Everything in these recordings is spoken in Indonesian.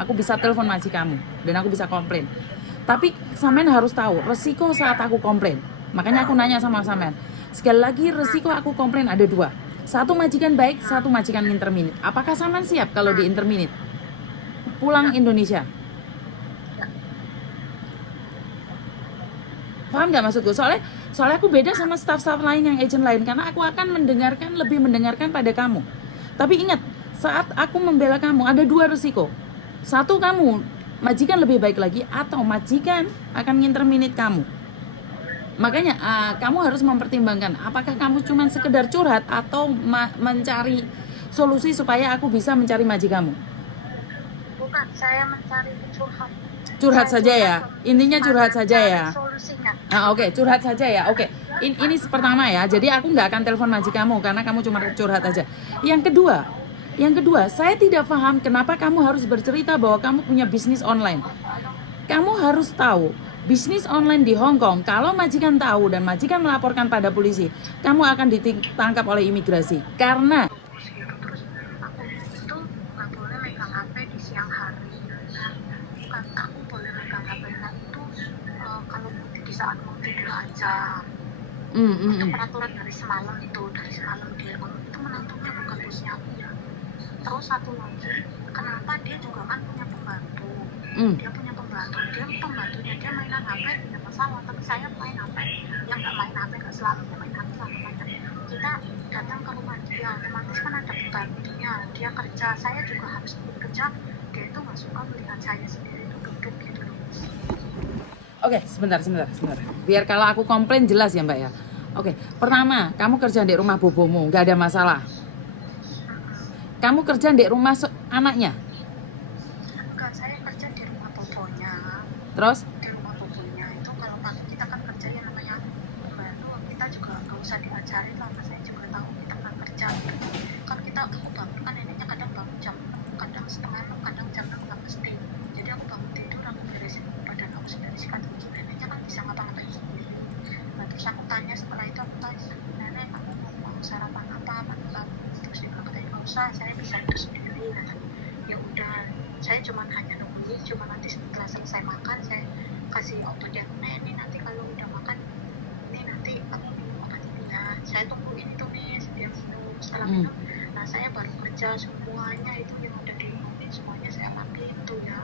Aku bisa telepon majikanmu dan aku bisa komplain. Tapi sampean harus tahu resiko saat aku komplain. Makanya aku nanya sama sampean. Sekali lagi, resiko aku komplain ada dua. Satu majikan baik, satu majikan interminit. Apakah sampean siap kalau di interminit? Pulang Indonesia. Paham nggak maksudku? Soalnya aku beda sama staff-staff lain yang agent lain, karena aku akan lebih mendengarkan pada kamu. Tapi ingat, saat aku membela kamu ada dua resiko. Satu, kamu majikan lebih baik lagi, atau majikan akan nginterminate kamu. Makanya kamu harus mempertimbangkan apakah kamu cuma sekedar curhat atau mencari solusi supaya aku bisa mencari majikanmu. Bukan, saya mencari curhat. Curhat Saya saja ya, intinya curhat saja cari ya. solusinya. Oke, curhat saja ya. Oke, ini pertama ya. Jadi aku nggak akan telepon majikanmu karena kamu cuma curhat aja. Yang kedua, saya tidak paham kenapa kamu harus bercerita bahwa kamu punya bisnis online. Kamu harus tahu, bisnis online di Hong Kong, kalau majikan tahu dan majikan melaporkan pada polisi, kamu akan ditangkap oleh imigrasi. Karena Terus aku itu nggak boleh megang HP di siang hari. Kan aku boleh megang HP itu kalau di saat mau tidur aja. Itu peraturan dari semalam dia itu menentunya bukan bosnya aku ya. Terus satu lagi, kenapa dia juga kan punya pembantu. Dia punya pembantunya dia mainan HP tidak masalah, tapi saya main HP yang nggak main HP, nggak selalu main HP kita datang ke rumah dia, otomatis kan ada pembantunya, dia kerja, saya juga harus kerja, dia itu nggak suka melihat saya sendiri duduk gitu loh. Oke, sebentar. Biar kalau aku komplain jelas ya Mbak ya. Oke, pertama, kamu kerja di rumah bobomu, nggak ada masalah. Kamu kerja di rumah anaknya? Enggak, saya kerja di rumah bobonya. Terus? Di rumah bobonya itu kalau kita kan kerja yang namanya pembantu, kita juga nggak usah diajarin lah, saya juga tahu kita kan kerja. Kan aku bangun kan neneknya kadang bangun jam 6, kadang setengah 6, kadang jam 6 nggak mesti. Jadi aku bangun tidur, aku beresin badan aku sendiri, sikat gigi, neneknya kan bisa ngapa-ngapain sendiri. Nah terus aku tanya, setelah itu aku tanya, nenek aku mau sarapan apa, terus dia katanya nggak usah, saya bisa itu sendiri. Ya udah, saya cuma hanya nungguin, cuma nanti setelah selesai makan saya kasih auto dia, ini nanti kalau udah makan, ini nanti aku minum obat ini ya, saya tungguin itu nih dia minum. Setelah minum, nah saya baru kerja semuanya itu yang udah diumumin, semuanya saya lapin tuh ya.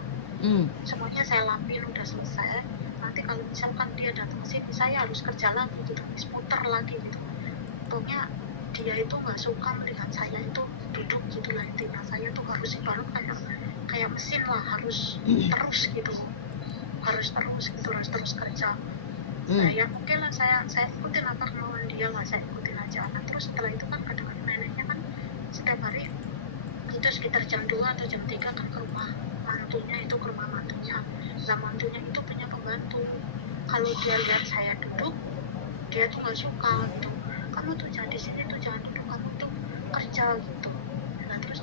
Semuanya saya lapin, udah selesai. Nanti kalau misalkan dia datang ke sini, saya harus kerja lagi gitu, muter lagi gitu. Pokoknya dia itu nggak suka melihat saya itu duduk gitu lah, intinya saya tuh harus ibarat kayak mesin lah, harus terus gitu, harus terus kerja. Nah ya mungkin lah saya ikutin apa kemauan dia lah, saya ikutin aja. Nah terus setelah itu kan kadang-kadang neneknya kan setiap hari itu sekitar jam 2 atau jam 3 kan ke rumah mantunya. Nah mantunya itu punya pembantu, kalau dia lihat saya duduk, dia tuh nggak suka gitu, kamu tuh jangan di sini tuh, jangan duduk, kamu tuh kerja gitu. Nah terus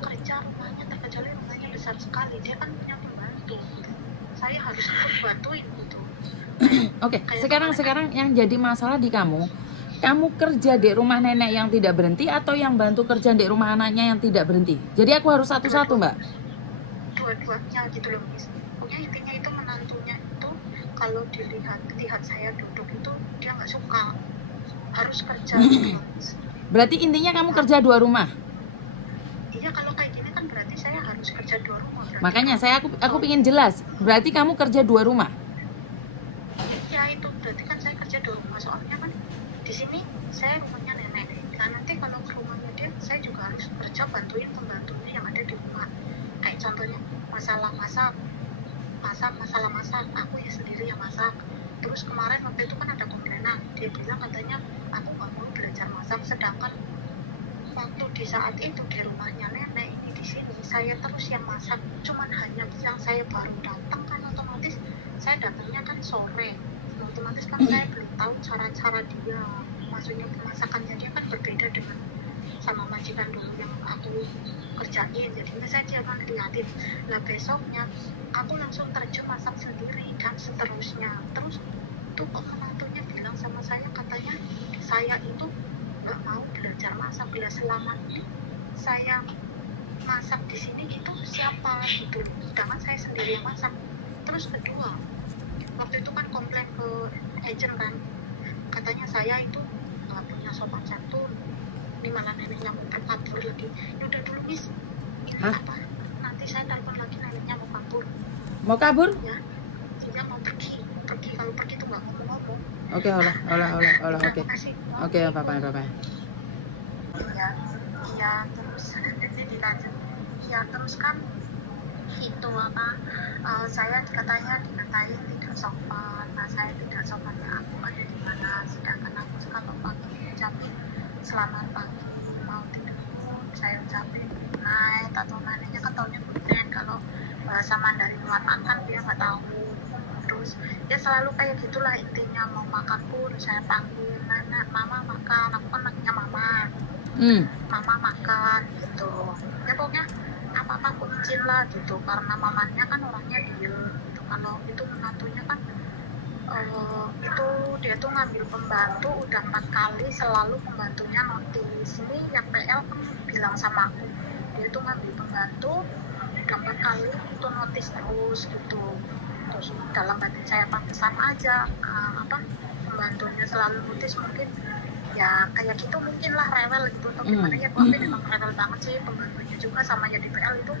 kerja, rumahnya terkecuali rumahnya besar sekali, dia kan punya pembantu gitu. Saya harus ikut bantuin gitu. Oke, sekarang yang jadi masalah di kamu kerja di rumah nenek yang tidak berhenti atau yang bantu kerja di rumah anaknya yang tidak berhenti? Jadi aku harus satu-satu Mbak? Dua-duanya gitu loh Miss. Pokoknya intinya itu menantunya itu kalau dilihat saya duduk itu dia nggak suka, harus kerja gitu loh Miss. Berarti intinya kamu kerja dua rumah? Iya, kalau kayak gini kan berarti saya harus kerja dua rumah. Makanya aku pingin jelas, berarti kamu kerja dua rumah? Ya itu berarti kan saya kerja dua rumah, soalnya kan di sini saya rumahnya nenek. Nah nanti kalau ke rumahnya dia, saya juga harus kerja bantuin pembantunya yang ada di rumah. Kayak contohnya masalah masak, aku ya sendiri yang masak. Terus kemarin waktu itu kan ada komplainan, dia bilang katanya aku nggak mau belajar masak, sedangkan waktu di saat itu di rumahnya nenek ini di sini saya terus yang masak, cuman hanya yang saya baru datang kan, otomatis saya datangnya kan sore, otomatis kan saya belum tahu cara-cara dia, maksudnya pemasakannya dia kan berbeda dengan sama majikan dulu yang aku kerjain. Jadinya saya cuma liatin. Nah besoknya aku langsung terjun masak sendiri dan seterusnya. Terus tuh menantunya bilang sama saya, katanya saya itu nggak mau belajar masak, bila selama ini saya masak di sini itu siapa gitu, sedangkan saya sendiri yang masak. Terus kedua, waktu itu kan komplain ke agent kan, katanya saya itu nggak punya sopan santun, ini malah neneknya mau kabur lagi. Ya udah dulu Miss, ini Hah? apa, nanti saya telepon lagi, neneknya mau kabur Mau kabur? ya, dia mau pergi, kalau pergi tuh nggak ngomong-ngomong. Oke, olah, Udah, oke. makasih. Oke, apa-apa. Iya, iya, terus jadi dilanjut. Iya, terus kan itu apa, saya dikatain tidak sopan. Nah, saya tidak sopan ya, aku ada di mana, sedangkan aku kalau pagi ucapin selamat pagi, mau tidur saya ucapin good night, atau nantinya kan taunya good night. Kalau bahasa Mandarin Selatan kan dia nggak tahu. Terus ya selalu kayak gitulah, intinya mau makan pun saya panggil Nana, mama makan, aku kan manggilnya mama, mama makan gitu. Ya pokoknya apa-apa aku izin lah gitu, karena mamanya kan orangnya diem gitu. Kalau itu menantunya kan itu dia tuh ngambil pembantu udah 4 kali, selalu pembantunya notis. Ini yang PL kan bilang sama aku, dia tuh ngambil pembantu udah 4 kali itu notis terus gitu. Terus dalam hati saya pantesan aja, apa, pembantunya selalu notis, mungkin ya kayak gitu mungkin lah, rewel gitu atau gimana ya. Tapi memang rewel banget sih pembantunya juga, sama ya di PL itu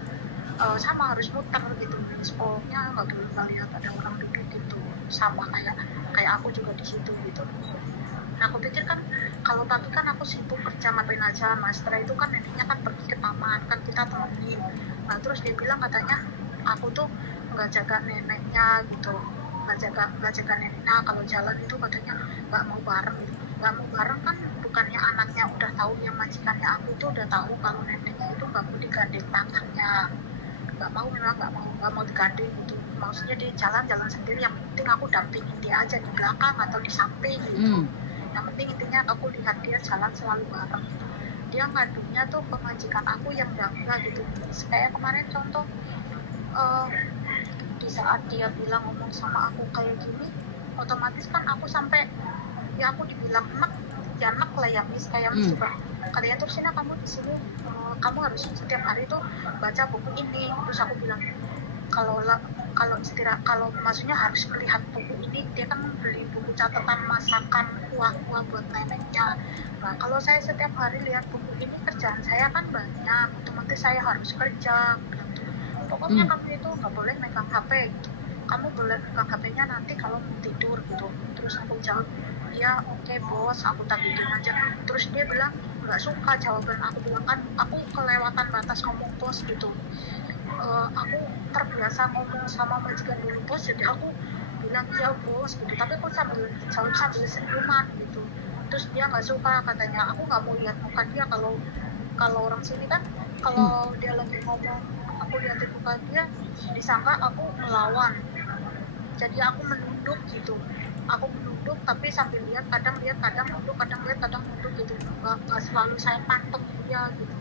sama harus muter gitu, pokoknya nggak boleh melihat ada orang duduk gitu, sama kayak aku juga di situ gitu. Nah, aku pikir kan kalau pagi kan aku sibuk kerja, ngapain aja, Mas. Setelah itu kan neneknya kan pergi ke taman, kan kita temenin. Nah, terus dia bilang katanya aku tuh nggak jaga neneknya gitu, nggak jaga neneknya, kalau jalan itu katanya nggak mau bareng gitu. Nggak mau bareng kan bukannya anaknya udah tahu, yang majikannya aku tuh udah tahu kalau neneknya itu nggak mau digandeng tangannya, memang nggak mau digandeng gitu. Maksudnya dia jalan sendiri, yang penting aku dampingin dia aja di belakang atau di samping gitu. Yang penting intinya aku lihat dia jalan selalu bareng gitu. Dia ngadunya tuh ke majikan aku yang jaga gitu. Kayak kemarin contoh, di saat dia bilang ngomong sama aku kayak gini, otomatis kan aku sampai, ya aku dibilang enak, ya enak lah ya Miss, kayak Miss juga katanya tuh sini kamu di sini, kamu harus setiap hari tuh baca buku ini. Terus aku bilang kalau maksudnya harus melihat buku ini, dia kan beli buku catatan masakan kuah-kuah buat neneknya. Nah, kalau saya setiap hari lihat buku ini, kerjaan saya kan banyak, otomatis saya harus kerja gitu. Pokoknya kamu itu nggak boleh megang HP gitu. Kamu boleh megang HP-nya nanti kalau mau tidur gitu. Terus aku jawab, ya oke, bos, aku tak gitu aja. Terus dia bilang nggak suka jawaban aku, bilang kan aku kelewatan batas ngomong bos gitu. Aku terbiasa ngomong sama majikan dulu bos, jadi aku bilang iya bos gitu, tapi aku sambil senyuman gitu. Terus dia nggak suka, katanya aku nggak mau lihat muka dia, kalau orang sini kan kalau dia lagi ngomong aku liatin muka dia disangka aku melawan, jadi aku menunduk gitu. Aku menunduk tapi sambil lihat, kadang nunduk gitu, nggak selalu saya panteng dia gitu.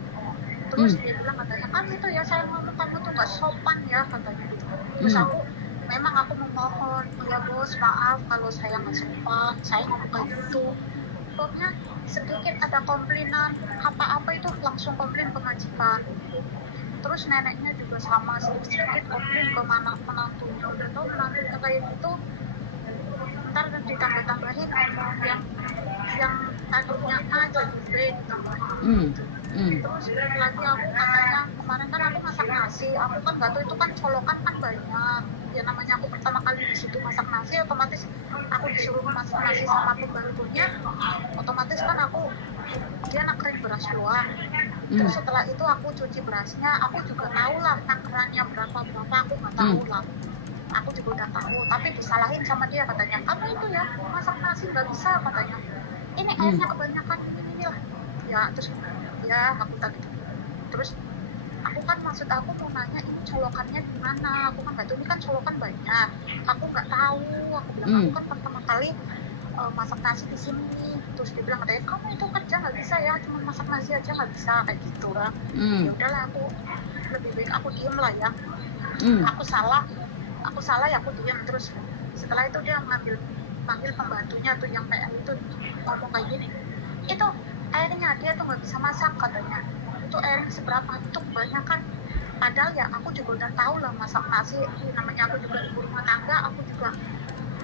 Terus dia bilang katanya, kan itu ya saya ngomong kamu tuh gak sopan ya, katanya gitu. Terus memang aku memohon, ya bos maaf kalau saya nggak sopan, saya ngomong kayak gitu. Pokoknya sedikit ada komplainan apa-apa itu langsung komplain ke majikan. Terus neneknya juga sama, sedikit komplain ke menantunya. Udah tau menantunya kayak gitu, ntar ditambah-tambahin ngomong yang tadinya A jadi B ditambahin. Terus lagi aku katanya kemarin kan aku masak nasi, aku kan nggak tahu itu kan colokan kan banyak ya, namanya aku pertama kali di situ masak nasi, otomatis aku disuruh masak nasi sama pembantunya, otomatis kan dia nakerin beras doang. Terus setelah itu aku cuci berasnya, aku juga tahu lah takarannya berapa aku nggak tahu lah, aku juga udah tahu, tapi disalahin sama dia, katanya kamu itu ya masak nasi nggak bisa, katanya ini airnya kebanyakan ini lah ya. Terus ya aku tak gitu. Terus aku kan maksud aku mau nanya ini colokannya di mana, aku kan nggak tahu, ini kan colokan banyak, aku nggak tahu. Aku bilang aku kan pertama kali masak nasi di sini. Terus dia bilang katanya kamu itu kerja nggak bisa ya, cuma masak nasi aja nggak bisa, kayak gitu lah. Ya udahlah, aku lebih baik aku diem lah ya. Aku salah ya aku diem. Terus setelah itu dia panggil pembantunya tuh yang PL itu, ngomong kayak gini, itu akhirnya dia tuh nggak bisa masak, katanya itu air seberapa itu kebanyakan. Padahal ya aku juga udah tahu lah masak nasi, namanya aku juga ibu rumah tangga, aku juga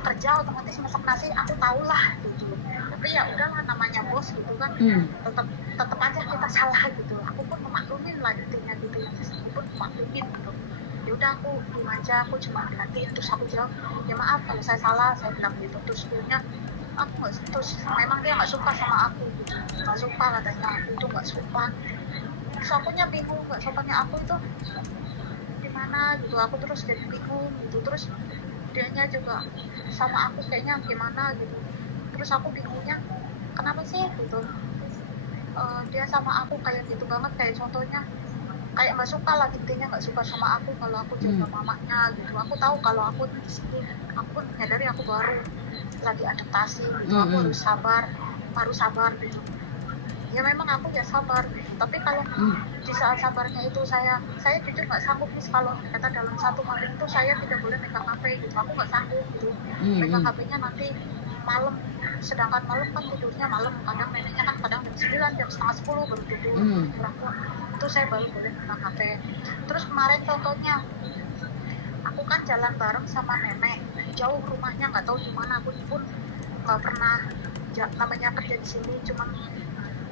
kerja otomatis masak nasi aku tahu lah gitu. Tapi ya udahlah namanya bos gitu kan, tetap aja kita salah gitu. Aku pun memaklumin lah intinya gitu ya, aku pun memaklumin gitu. Ya udah aku diem aja, aku cuma liatin, terus aku jawab ya maaf kalau saya salah, saya bilang gitu. Terus dia aku nggak, terus memang dia nggak suka sama aku gitu, nggak suka katanya aku itu nggak sopan. Terus akunya bingung, nggak sopannya aku itu gimana gitu, aku terus jadi bingung gitu. Terus dianya juga sama aku kayaknya gimana gitu, terus aku bingungnya kenapa sih gitu. Dia sama aku kayak gitu banget, kayak contohnya kayak nggak suka lah intinya, nggak suka sama aku kalau aku jaga mamanya gitu. Aku tahu kalau aku di sini, aku menyadari aku baru lagi adaptasi gitu, aku harus sabar gitu. Ya memang aku ya sabar, tapi kalau di saat sabarnya itu saya jujur nggak sanggup nih kalau kata dalam satu malam itu saya tidak boleh megang HP gitu, aku nggak sanggup gitu megang HP-nya nanti malam, sedangkan malam kan tidurnya malam, kadang neneknya kan kadang jam 9, jam setengah 10 baru tidur. Itu saya baru boleh megang HP. Terus kemarin contohnya aku kan jalan bareng sama nenek, jauh rumahnya nggak tahu di mana, aku pun nggak pernah namanya kerja di sini, cuman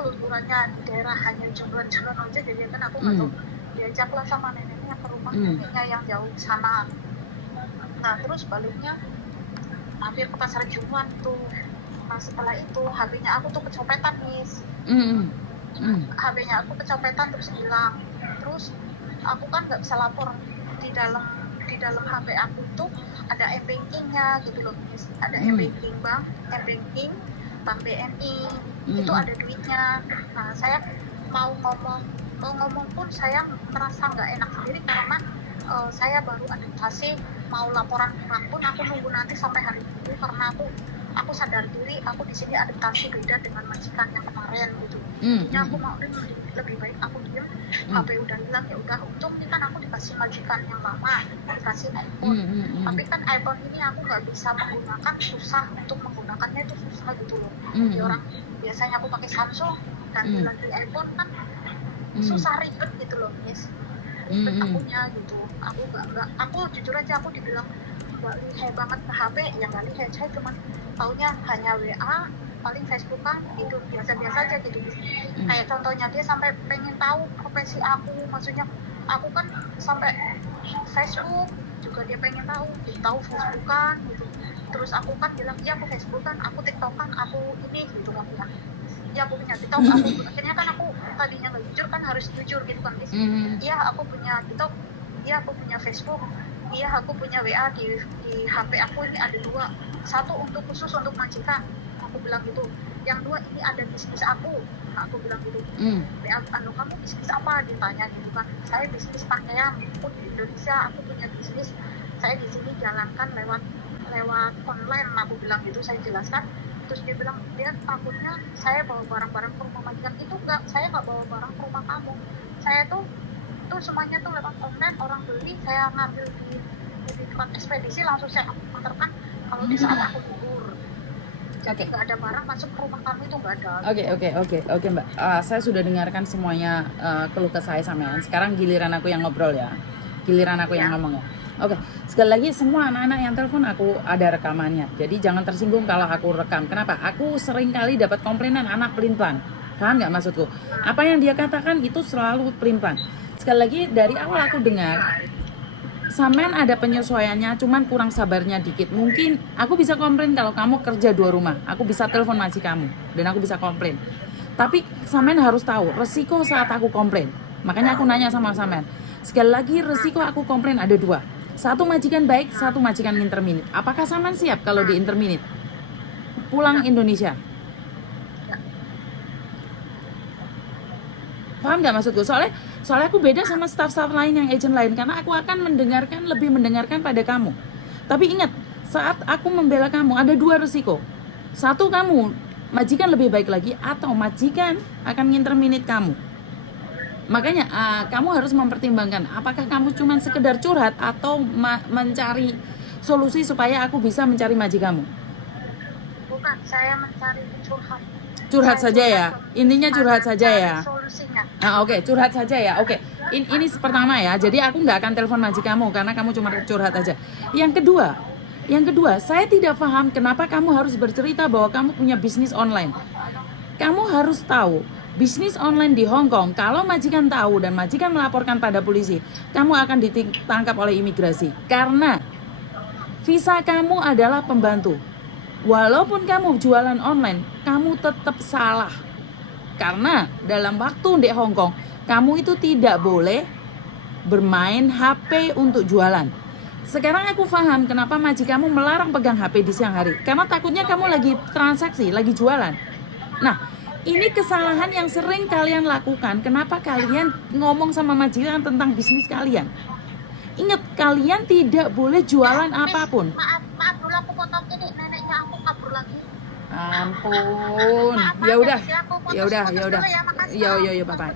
liburannya di daerah hanya jalan-jalan aja, jadi kan aku nggak tahu. Diajaklah sama neneknya ke rumah neneknya yang jauh sana. Nah terus baliknya mampir ke pasar Jumat tuh. Nah setelah itu HP-nya aku tuh kecopetan nih. HP-nya aku kecopetan terus hilang. Terus aku kan nggak bisa lapor, di dalam HP aku tuh ada e-bankingnya gitu loh, ada e-banking bank BNI, itu ada duitnya. Nah saya mau ngomong pun saya merasa nggak enak sendiri karena saya baru adaptasi, mau laporan bank pun aku nunggu nanti sampai hari Minggu karena aku sadar diri aku di sini adaptasi beda dengan majikan yang kemarin gitu. Jadinya aku mau lebih baik aku diem, HP udah hilang ya udah. Untung ini kan aku dikasih majikan yang lama, dikasih iPhone. Tapi kan iPhone ini aku nggak bisa menggunakan, susah untuk menggunakannya, itu susah gitu loh. Di orang biasanya aku pakai Samsung dan lagi iPhone kan susah, ribet gitu loh guys, ribet akunya gitu. Aku jujur aja aku dibilang nggak lihai banget ke HP, ya nggak lihai, saya cuma taunya hanya WA, paling Facebook kan itu biasa-biasa aja gitu. Kayak contohnya dia sampai pengen tahu profesi aku, maksudnya aku kan sampai Facebook juga dia pengen tahu Facebookan gitu. Terus aku kan bilang iya aku Facebookan, aku TikTokan, aku ini gitu kan bilang ya aku punya TikTok. Aku akhirnya kan aku tadinya nggak jujur kan, harus jujur gitu kan guys. Iya aku punya TikTok, iya aku punya Facebook, iya aku punya WA di HP aku ini ada 2, satu untuk khusus untuk majikan, aku bilang gitu. Yang 2 ini ada bisnis aku, aku bilang gitu. Kamu bisnis apa, ditanya gitu kan. Saya bisnis pakaian, pun di Indonesia aku punya bisnis, saya di sini jalankan lewat online, aku bilang gitu, saya jelaskan. Terus dia bilang dia takutnya saya bawa barang-barang ke rumah majikan. Itu enggak, saya nggak bawa barang ke rumah kamu, saya tuh semuanya tuh lewat online, orang beli saya ngambil di tempat ekspedisi, langsung saya antarkan kalau di saat aku libur. Jadi nggak ada barang masuk ke rumah kamu, itu nggak ada. Oke Mbak, saya sudah dengarkan semuanya keluh kesah sampean. Sekarang giliran aku yang ngobrol ya, giliran aku yang ngomong ya. Oke, sekali lagi semua anak-anak yang telepon aku ada rekamannya. Jadi jangan tersinggung kalau aku rekam. Kenapa? Aku sering kali dapat komplainan anak pelin-pelan. Paham nggak maksudku? Apa yang dia katakan itu selalu pelin-pelan. Sekali lagi dari awal aku dengar, sampean ada penyesuaiannya, cuman kurang sabarnya dikit. Mungkin aku bisa komplain kalau kamu kerja 2 rumah. Aku bisa telepon maji kamu dan aku bisa komplain. Tapi sampean harus tahu resiko saat aku komplain. Makanya aku nanya sama sampean. Sekali lagi resiko aku komplain ada 2. Satu majikan baik, satu majikan interminit. Apakah sampean siap kalau di interminit? Pulang Indonesia. Paham nggak maksudku? Soalnya aku beda sama staff-staff lain yang agent lain, karena aku akan lebih mendengarkan pada kamu. Tapi ingat, saat aku membela kamu ada 2 resiko. Satu, kamu majikan lebih baik lagi, atau majikan akan nginterminate kamu. Makanya kamu harus mempertimbangkan apakah kamu cuma sekedar curhat atau mencari solusi supaya aku bisa mencari maji kamu. Bukan, saya mencari curhat. Curhat saja ya, intinya curhat saja ya. Solusinya. Oke, curhat saja ya. Oke, ini pertama ya. Jadi aku nggak akan telepon majikanmu karena kamu cuma curhat aja. Yang kedua, saya tidak paham kenapa kamu harus bercerita bahwa kamu punya bisnis online. Kamu harus tahu, bisnis online di Hong Kong, kalau majikan tahu dan majikan melaporkan pada polisi, kamu akan ditangkap oleh imigrasi. Karena visa kamu adalah pembantu. Walaupun kamu jualan online, kamu tetap salah. Karena dalam waktu di Hong Kong, kamu itu tidak boleh bermain HP untuk jualan. Sekarang aku paham kenapa majikanmu melarang pegang HP di siang hari. Karena takutnya kamu lagi transaksi, lagi jualan. Nah, ini kesalahan yang sering kalian lakukan. Kenapa kalian ngomong sama majikan tentang bisnis kalian? Ingat, kalian tidak boleh jualan apapun. Maaf dulu aku potong ini, neneknya aku kabur lagi. Ampun. Ya udah. Makasih, Ya, bye bye.